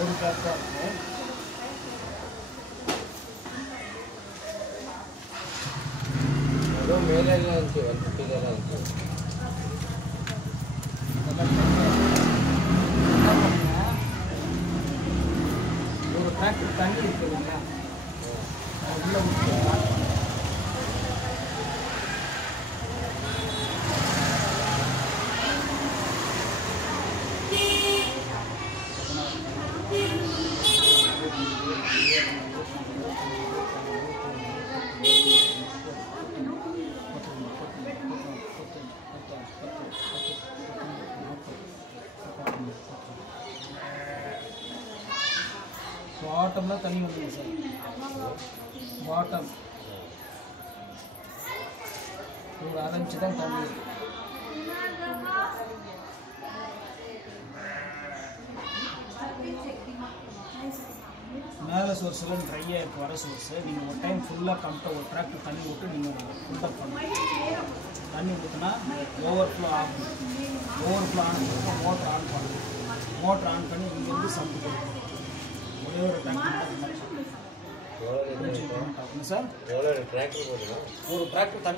ஒரு டிராக்டர் இருக்கும். அதுவும் மேலெல்லாம் இருந்துச்சு, வண்டிலாம் இருந்துச்சு. ஒரு டிராக்டர் தண்ணி இருக்குதுங்க, உள்ள பாட்டம்லாம் தண்ணி வந்துங்க சார். பாட்டம் ஒரு அரைஞ்சு தான் தண்ணி இருக்கு. மேலே சோர்ஸ்லாம் ட்ரையாக இருக்குது வர சோர்ஸு. நீங்கள் ஒரு டைம் ஃபுல்லாக கம்ப்ளீட்டாக ஒரு டிராக்டர் தண்ணி விட்டு நீங்கள் ஃபுல்டப் பண்ணணும். தண்ணி ஊற்றுனா ஓவர்ஃப்ளோ ஆகும். ஓவர்ஃப்ளோ ஆனதுக்கு மோட்டர் ஆன் பண்ணணும். மோட்டர் ஆன் பண்ணி இங்கேருந்து சம்பு கொடுக்கணும். ஒரே ஒரு டிராக்டர் எவ்வளோ சார், டிராக்டர் போதுமா? ஒரு டிராக்டர் தண்ணி